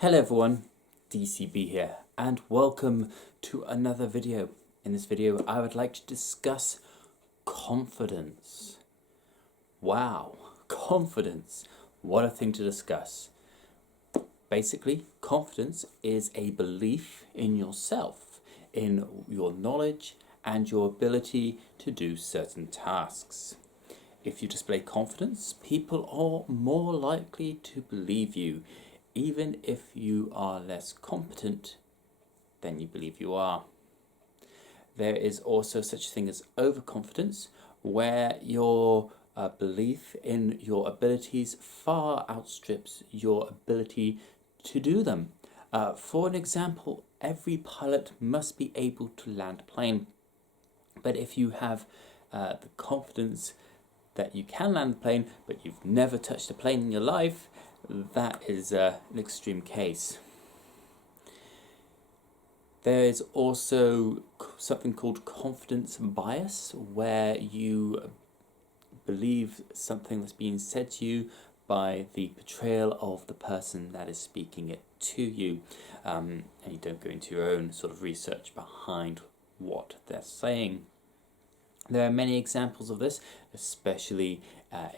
Hello everyone, DCB here, and welcome to another video. In this video I would like to discuss confidence. Wow, confidence, what a thing to discuss. Basically, confidence is a belief in yourself, in your knowledge and your ability to do certain tasks. If you display confidence, people are more likely to believe you, even if you are less competent than you believe you are. There is also such a thing as overconfidence, where your belief in your abilities far outstrips your ability to do them. For an example, every pilot must be able to land a plane. But if you have the confidence that you can land a plane, but you've never touched a plane in your life, that is an extreme case. There is also something called confidence bias, where you believe something that's being said to you by the portrayal of the person that is speaking it to you, and you don't go into your own sort of research behind what they're saying. There are many examples of this, especially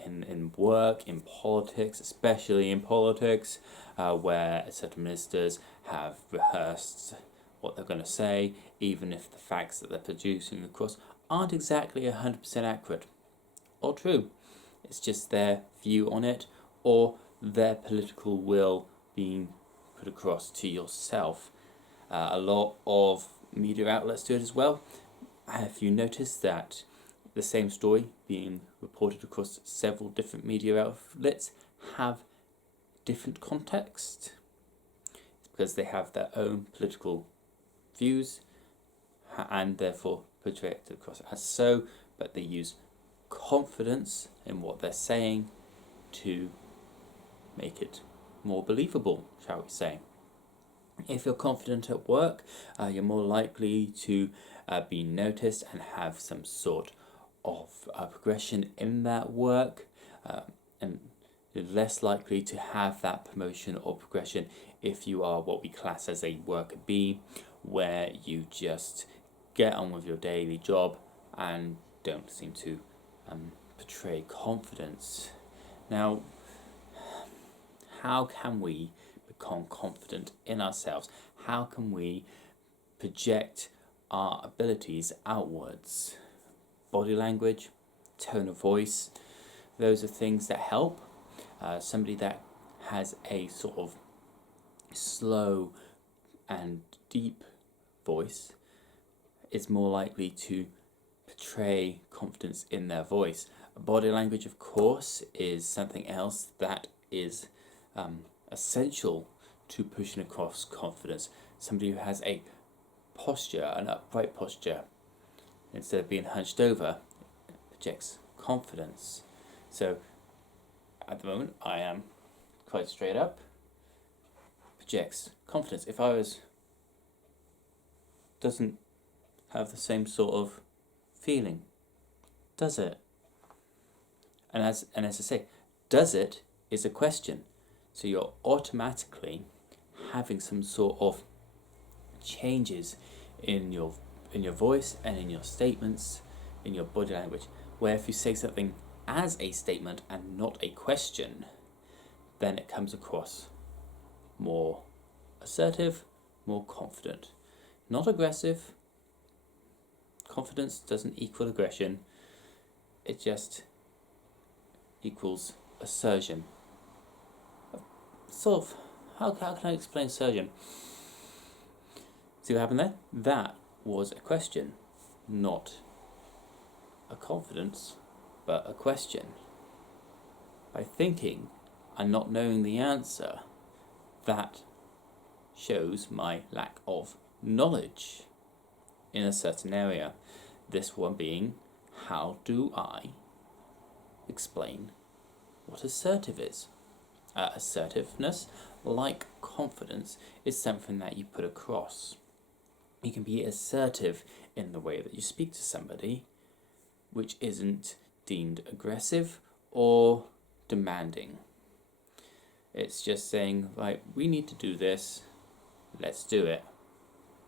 in work, in politics, especially in politics, where certain ministers have rehearsed what they're going to say, even if the facts that they're producing across aren't exactly 100% accurate or true. It's just their view on it, or their political will being put across to yourself. A lot of media outlets do it as well. Have you noticed that the same story being reported across several different media outlets have different context? It's because they have their own political views and therefore portray it across as so, but they use confidence in what they're saying to make it more believable, shall we say. If you're confident at work, you're more likely to be noticed and have some sort of progression in that work, and you're less likely to have that promotion or progression if you are what we class as a worker bee, where you just get on with your daily job and don't seem to portray confidence. Now, how can we become confident in ourselves? How can we project our abilities outwards? Body language, tone of voice, those are things that help. Somebody that has a sort of slow and deep voice is more likely to portray confidence in their voice. Body language, of course, is something else that is essential to pushing across confidence. Somebody who has a posture, an upright posture, instead of being hunched over, projects confidence. So at the moment I am quite straight up, projects confidence. If I doesn't have the same sort of feeling, does it? And as I say, does it is a question. So you're automatically having some sort of changes in your voice and in your statements, in your body language, where if you say something as a statement and not a question, then it comes across more assertive, more confident. Not aggressive. Confidence doesn't equal aggression, it just equals assertion. Sort of, how can I explain assertion? See what happened there? That was a question, not a confidence, but a question. By thinking and not knowing the answer, that shows my lack of knowledge in a certain area. This one being, how do I explain what assertive is? Assertiveness, like confidence, is something that you put across. You can be assertive in the way that you speak to somebody, which isn't deemed aggressive or demanding. It's just saying, right, we need to do this, let's do it,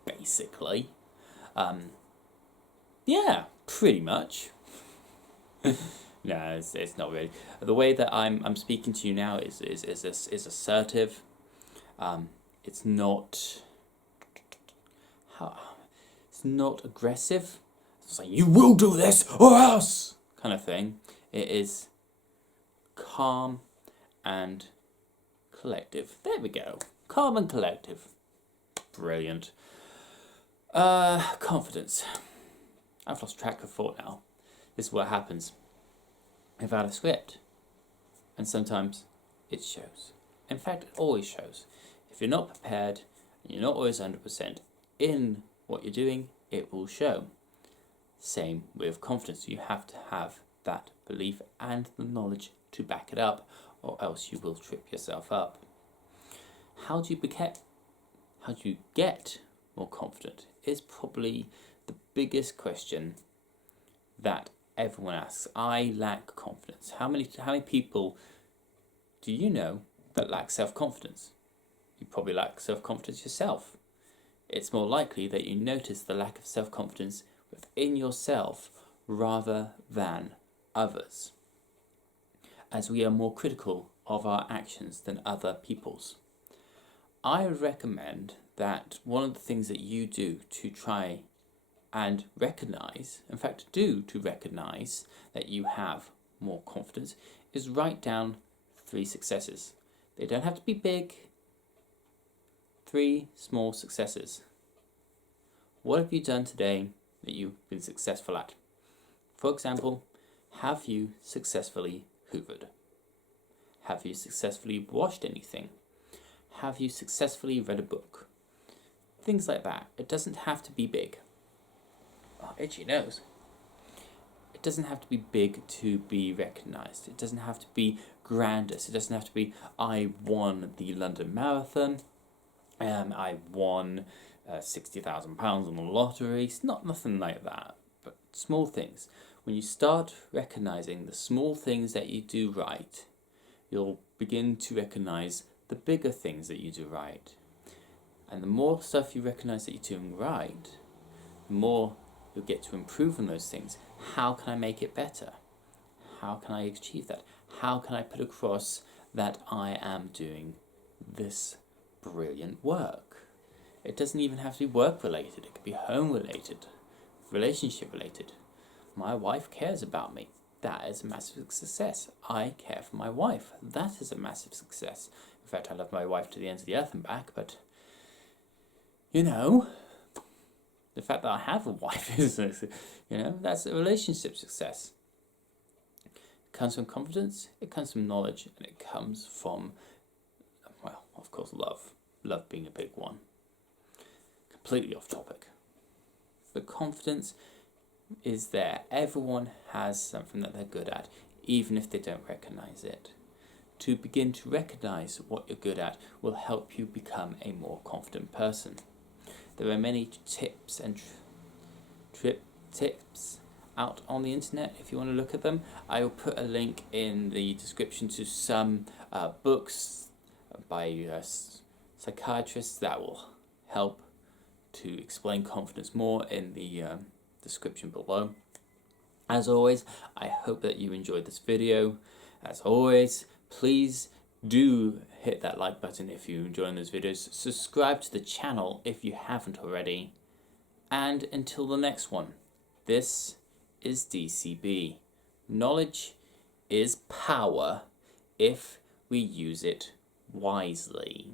basically. Yeah, pretty much. No, it's not really. The way that I'm speaking to you now is assertive. It's not it's not aggressive. It's like, you will do this or else kind of thing. It is calm and collective. There we go. Calm and collective. Brilliant. Confidence. I've lost track of thought now. This is what happens without a script. And sometimes it shows. In fact, it always shows. If you're not prepared, and you're not always 100% in what you're doing, it will show. Same with confidence. You have to have that belief and the knowledge to back it up, or else you will trip yourself up. How do you get more confident is probably the biggest question that everyone asks. I lack confidence. How many people do you know that lack self-confidence? You probably lack self-confidence yourself. It's more likely that you notice the lack of self-confidence within yourself rather than others, as we are more critical of our actions than other people's. I would recommend that one of the things that you do to try and recognize, in fact to recognize that you have more confidence, is write down 3 successes. They don't have to be big. 3 small successes. What have you done today that you've been successful at? For example, have you successfully hoovered? Have you successfully washed anything? Have you successfully read a book? Things like that. It doesn't have to be big. Oh, itchy nose. It doesn't have to be big to be recognised. It doesn't have to be grandiose. It doesn't have to be, I won the London Marathon. I won £60,000 on the lottery. It's not nothing like that, but small things. When you start recognising the small things that you do right, you'll begin to recognise the bigger things that you do right. And the more stuff you recognise that you're doing right, the more you'll get to improve on those things. How can I make it better? How can I achieve that? How can I put across that I am doing this brilliant work? It doesn't even have to be work related. It could be home related, relationship related. My wife cares about me. That is a massive success. I care for my wife. That is a massive success. In fact, I love my wife to the ends of the earth and back, but you know, the fact that I have a wife is, that's a relationship success. It comes from confidence, it comes from knowledge, and it comes from, well, of course, love. Love being a big one. Completely off topic. But confidence is there. Everyone has something that they're good at, even if they don't recognise it. To begin to recognise what you're good at will help you become a more confident person. There are many tips and tips out on the internet if you want to look at them. I will put a link in the description to some books by psychiatrists that will help to explain confidence more in the description below. As always, I hope that you enjoyed this video. As always, please do hit that like button if you're enjoying those videos. Subscribe to the channel if you haven't already. And until the next one, this is DCB. Knowledge is power if we use it wisely.